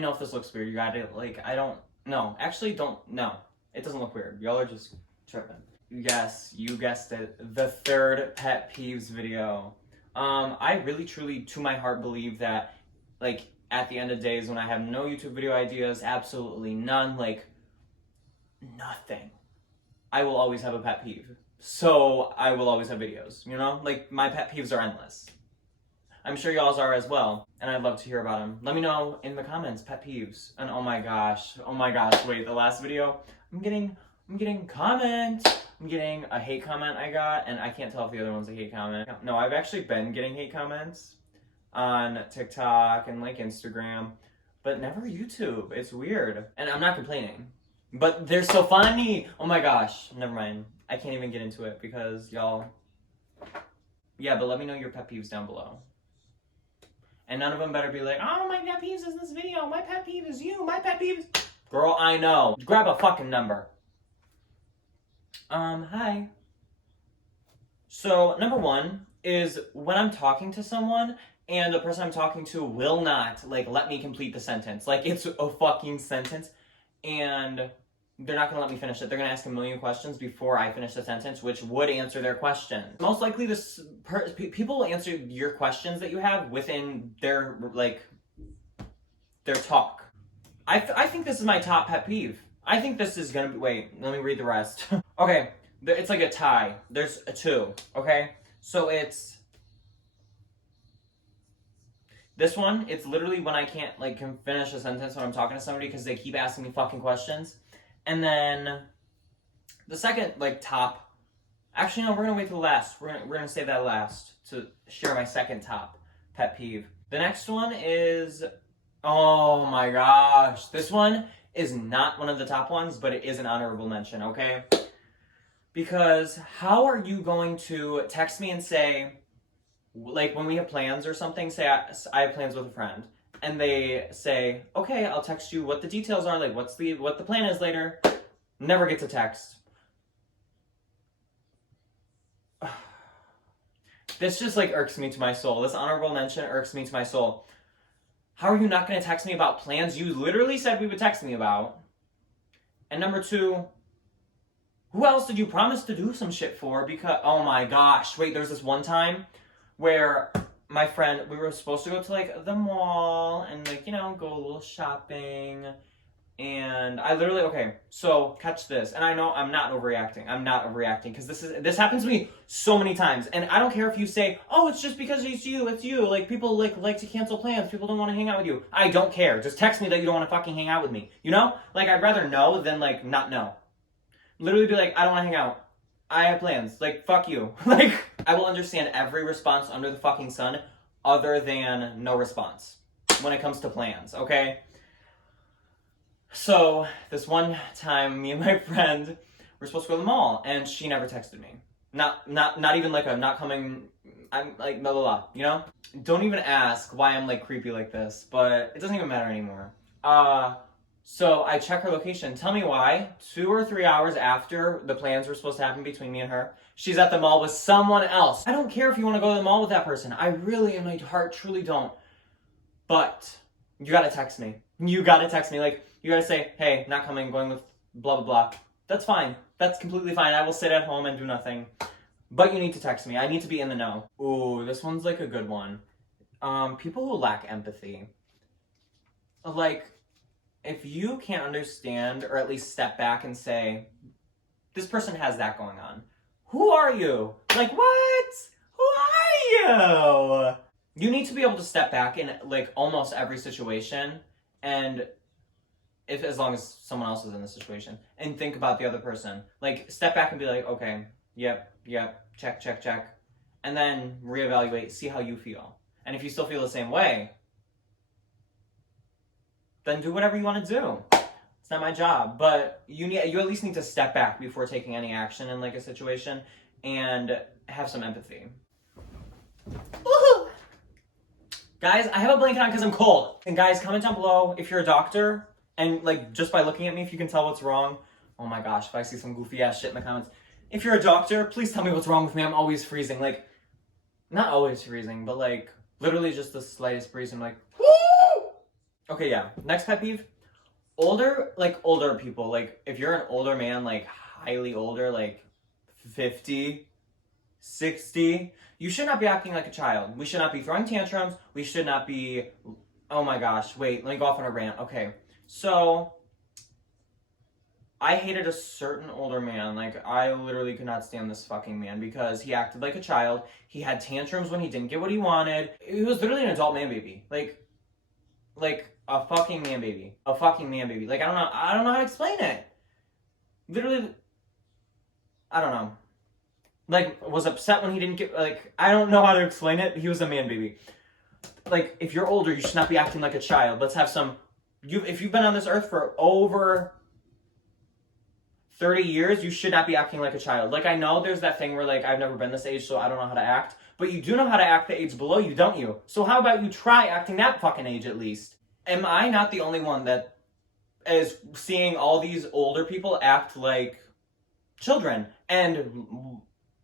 me know if this looks weird. You got it. Like, I don't, no. Actually, no. It doesn't look weird. Y'all are just tripping. Yes, you guessed it. The third pet peeves video. I really, truly, to my heart, believe that, like, at the end of days when I have no YouTube video ideas, absolutely none, like, nothing, I will always have a pet peeve. So I will always have videos, you know? Like, my pet peeves are endless. I'm sure y'all's are as well, and I'd love to hear about them. Let me know in the comments, pet peeves. And oh my gosh, wait, the last video, I'm getting comments. I'm getting a hate comment I got, and I can't tell if the other one's a hate comment. No, I've actually been getting hate comments on TikTok and like Instagram, but never YouTube. It's weird. And I'm not complaining, but they're so funny. Oh my gosh, never mind. I can't even get into it because y'all, yeah, but let me know your pet peeves down below. And none of them better be like, oh, my pet peeves is this video. My pet peeve is you. My pet peeve is... Girl, I know. Grab a fucking number. Hi. So, number one is when I'm talking to someone and the person I'm talking to will not, like, let me complete the sentence. Like, it's a fucking sentence and they're not gonna let me finish it. They're gonna ask a million questions before I finish the sentence, which would answer their question. Most likely, people will answer your questions that you have within their, like, their talk. I think this is my top pet peeve. I think this is gonna be, wait, let me read the rest. Okay, it's like a tie. There's a two, okay? So it's, this one, it's literally when I can't, like, finish a sentence when I'm talking to somebody because they keep asking me fucking questions. And then the second, like, top, actually, no, we're gonna wait till last. We're gonna save that last to share my second top pet peeve. The next one is, oh my gosh, this one is not one of the top ones, but it is an honorable mention, okay? Because how are you going to text me and say, like, when we have plans or something, say I have plans with a friend, and they say, okay, I'll text you what the details are, like what the plan is later. Never get to text. This just, like, irks me to my soul. This honorable mention irks me to my soul. How are you not going to text me about plans you literally said we would text me about? And number two, who else did you promise to do some shit for? Because, oh my gosh, wait, there's this one time where my friend, we were supposed to go to, like, the mall and, like, you know, go a little shopping. And I literally, okay, so catch this. And I know I'm not overreacting because this happens to me so many times. And I don't care if you say, oh, it's just because it's you. Like, people like to cancel plans. People don't want to hang out with you. I don't care. Just text me that you don't want to fucking hang out with me. You know? Like, I'd rather know than, like, not know. Literally be like, I don't want to hang out. I have plans. Like, fuck you. Like, I will understand every response under the fucking sun other than no response when it comes to plans, okay? So, this one time, me and my friend were supposed to go to the mall, and she never texted me. Not even like a not coming, I'm like, blah, blah, blah, you know? Don't even ask why I'm, like, creepy like this, but it doesn't even matter anymore. So I check her location. Tell me why. 2 or 3 hours after the plans were supposed to happen between me and her, she's at the mall with someone else. I don't care if you want to go to the mall with that person. I really, in my heart, truly don't. But you gotta text me. You gotta text me. Like, you gotta say, hey, not coming, going with blah, blah, blah. That's fine. That's completely fine. I will sit at home and do nothing. But you need to text me. I need to be in the know. Ooh, this one's, like, a good one. People who lack empathy. Like, if you can't understand or at least step back and say, this person has that going on. Who are you? Like, what? Who are you? You need to be able to step back in, like, almost every situation, and as long as someone else is in the situation, and think about the other person. Like, step back and be like, okay, yep, check. And then reevaluate, see how you feel. And if you still feel the same way, then do whatever you want to do. It's not my job, but you at least need to step back before taking any action in, like, a situation and have some empathy. Woohoo! Guys, I have a blanket on because I'm cold. And guys, comment down below if you're a doctor and, like, just by looking at me, if you can tell what's wrong. Oh my gosh, if I see some goofy ass shit in the comments. If you're a doctor, please tell me what's wrong with me. I'm always freezing. Like, not always freezing, but, like, literally just the slightest breeze. I'm like, woo! Okay, yeah. Next pet peeve. Older people. Like, if you're an older man, like, highly older, like 50, 60, you should not be acting like a child. We should not be throwing tantrums. We should not be, oh my gosh, wait, let me go off on a rant. Okay, so I hated a certain older man. Like, I literally could not stand this fucking man because he acted like a child. He had tantrums when he didn't get what he wanted. He was literally an adult man baby. Like a fucking man baby. A fucking man baby. Like, I don't know how to explain it. Literally, I don't know. Like, was upset when he didn't get, like, I don't know how to explain it. He was a man baby. Like, if you're older, you should not be acting like a child. Let's have some, if you've been on this earth for over 30 years, you should not be acting like a child. Like, I know there's that thing where, like, I've never been this age, so I don't know how to act. But you do know how to act the age below you, don't you? So how about you try acting that fucking age at least? Am I not the only one that is seeing all these older people act like children and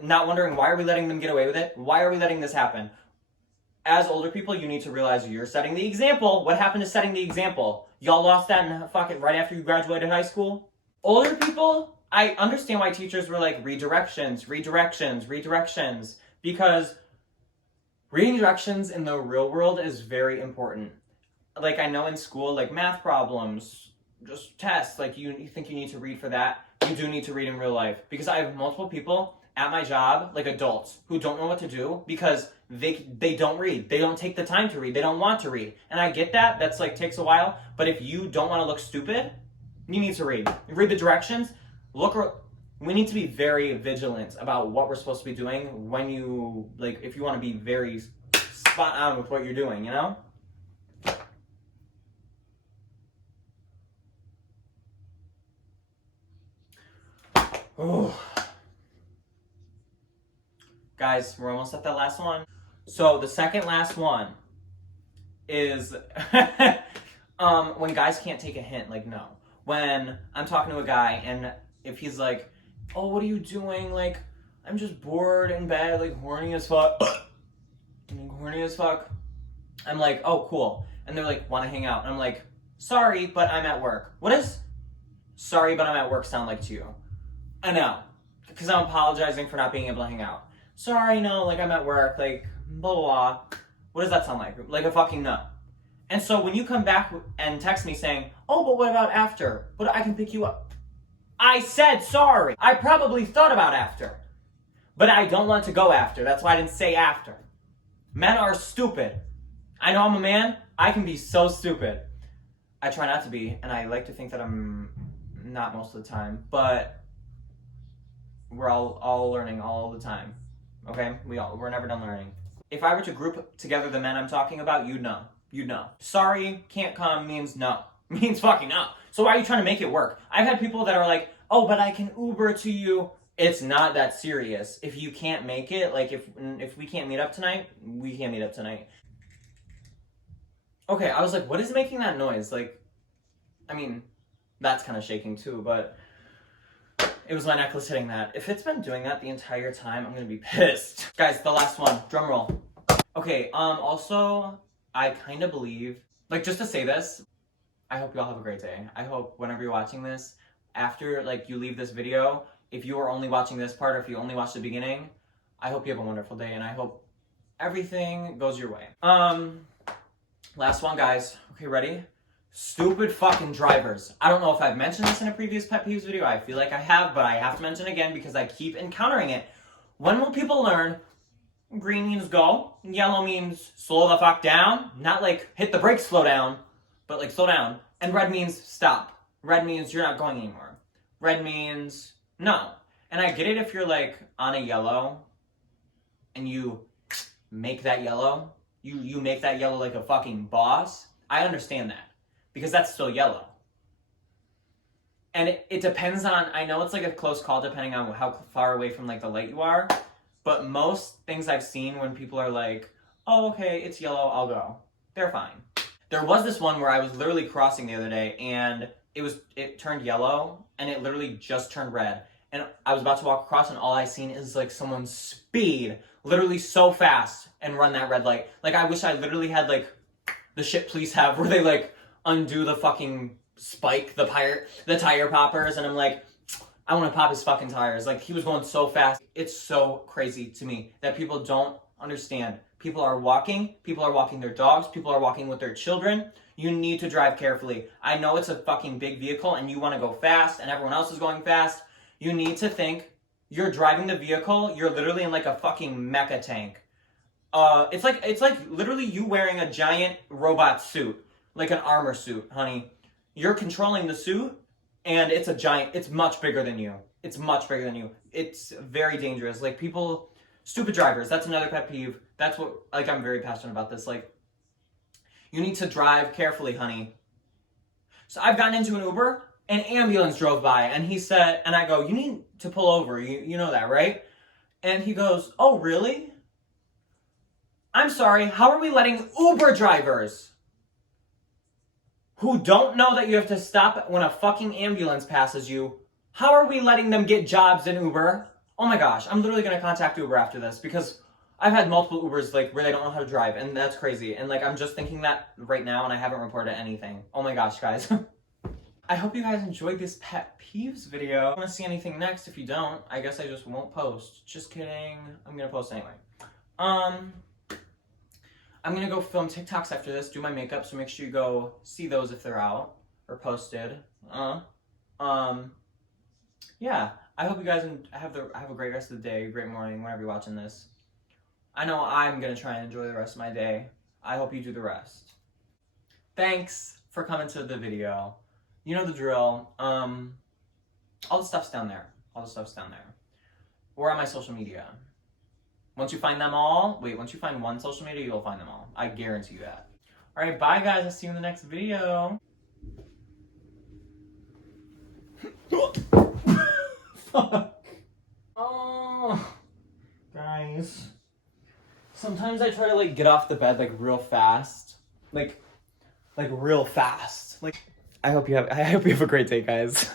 not wondering, why are we letting them get away with it? Why are we letting this happen? As older people, you need to realize you're setting the example. What happened to setting the example? Y'all lost that in fucking right after you graduated high school? Older people, I understand why teachers were like, redirections, because reading directions in the real world is very important. Like, I know in school, like math problems, just tests, like you think you need to read for that. You do need to read in real life, because I have multiple people at my job, like adults, who don't know what to do because they don't read. They don't take the time to read. They don't want to read. And I get that. That's like, takes a while. But if you don't want to look stupid, you need to read. Read the directions. We need to be very vigilant about what we're supposed to be doing when you, like, if you want to be very spot on with what you're doing, you know? Oh. Guys, we're almost at that last one. So the second last one is when guys can't take a hint, like, no. When I'm talking to a guy and if he's like, oh, what are you doing? Like, I'm just bored in bed, like horny as fuck. I'm like, oh, cool. And they're like, want to hang out. And I'm like, sorry, but I'm at work. What does sorry, but I'm at work sound like to you? I know, because I'm apologizing for not being able to hang out. Sorry, no, like I'm at work, like blah, blah, blah. What does that sound like? Like a fucking no. And so when you come back and text me saying, oh, but what about after? But I can pick you up. I said sorry. I probably thought about after. But I don't want to go after. That's why I didn't say after. Men are stupid. I know I'm a man. I can be so stupid. I try not to be, and I like to think that I'm not most of the time. But we're all learning all the time. Okay? We're never done learning. If I were to group together the men I'm talking about, you'd know. You'd know. Sorry, can't come means no. Means fucking no. So why are you trying to make it work? I've had people that are like, oh, but I can Uber to you. It's not that serious. If you can't make it, like if we can't meet up tonight, we can't meet up tonight. Okay, I was like, what is making that noise? Like, I mean, that's kind of shaking too, but it was my necklace hitting that. If it's been doing that the entire time, I'm gonna be pissed. Guys, the last one. Drum roll. Okay, also, I kind of believe, like, just to say this, I hope you all have a great day. I hope whenever you're watching this, after, like, you leave this video, if you are only watching this part or if you only watch the beginning, I hope you have a wonderful day and I hope everything goes your way. Last one, guys. Okay, ready? Stupid fucking drivers. I don't know if I've mentioned this in a previous pet peeves video. I feel like I have, but I have to mention it again because I keep encountering it. When will people learn green means go, yellow means slow the fuck down? Not like hit the brakes, slow down, but like slow down. And red means stop. Red means you're not going anymore. Red means no. And I get it if you're like on a yellow and you make that yellow. You make that yellow like a fucking boss. I understand that. Because that's still yellow. And it depends on, I know it's like a close call depending on how far away from like the light you are, but most things I've seen when people are like, oh, okay, it's yellow, I'll go. They're fine. There was this one where I was literally crossing the other day and it turned yellow and it literally just turned red. And I was about to walk across and all I seen is like someone speed literally so fast and run that red light. Like I wish I literally had like the shit police have where they like undo the fucking spike, the tire poppers, and I'm like, I want to pop his fucking tires. Like, he was going so fast. It's so crazy to me that people don't understand. People are walking their dogs, people are walking with their children. You need to drive carefully. I know it's a fucking big vehicle and you want to go fast and everyone else is going fast. You need to think, you're driving the vehicle, you're literally in like a fucking mecha tank. It's like literally you wearing a giant robot suit, like an armor suit, honey. You're controlling the suit, and it's much bigger than you. It's much bigger than you. It's very dangerous. Like, people, stupid drivers, that's another pet peeve. That's what, like, I'm very passionate about this. Like, you need to drive carefully, honey. So I've gotten into an Uber, an ambulance drove by, and he said, and I go, you need to pull over, you know that, right? And he goes, oh, really? I'm sorry, how are we letting Uber drivers who don't know that you have to stop when a fucking ambulance passes you, how are we letting them get jobs in Uber? Oh my gosh, I'm literally gonna contact Uber after this because I've had multiple Ubers like where they don't know how to drive, and that's crazy. And like, I'm just thinking that right now and I haven't reported anything. Oh my gosh, guys. I hope you guys enjoyed this pet peeves video. If you want to see anything next, if you don't, I guess I just won't post. Just kidding. I'm gonna post anyway. I'm gonna go film TikToks after this, do my makeup, so make sure you go see those if they're out or posted. Yeah. I hope you guys have a great rest of the day, great morning, whenever you're watching this. I know I'm gonna try and enjoy the rest of my day. I hope you do the rest. Thanks for coming to the video. You know the drill. All the stuff's down there. Or on my social media. Once you find one social media, you'll find them all. I guarantee you that. All right, bye guys. I'll see you in the next video. Fuck. Oh, guys. Sometimes I try to like get off the bed like real fast. Like real fast. Like, I hope you have a great day, guys.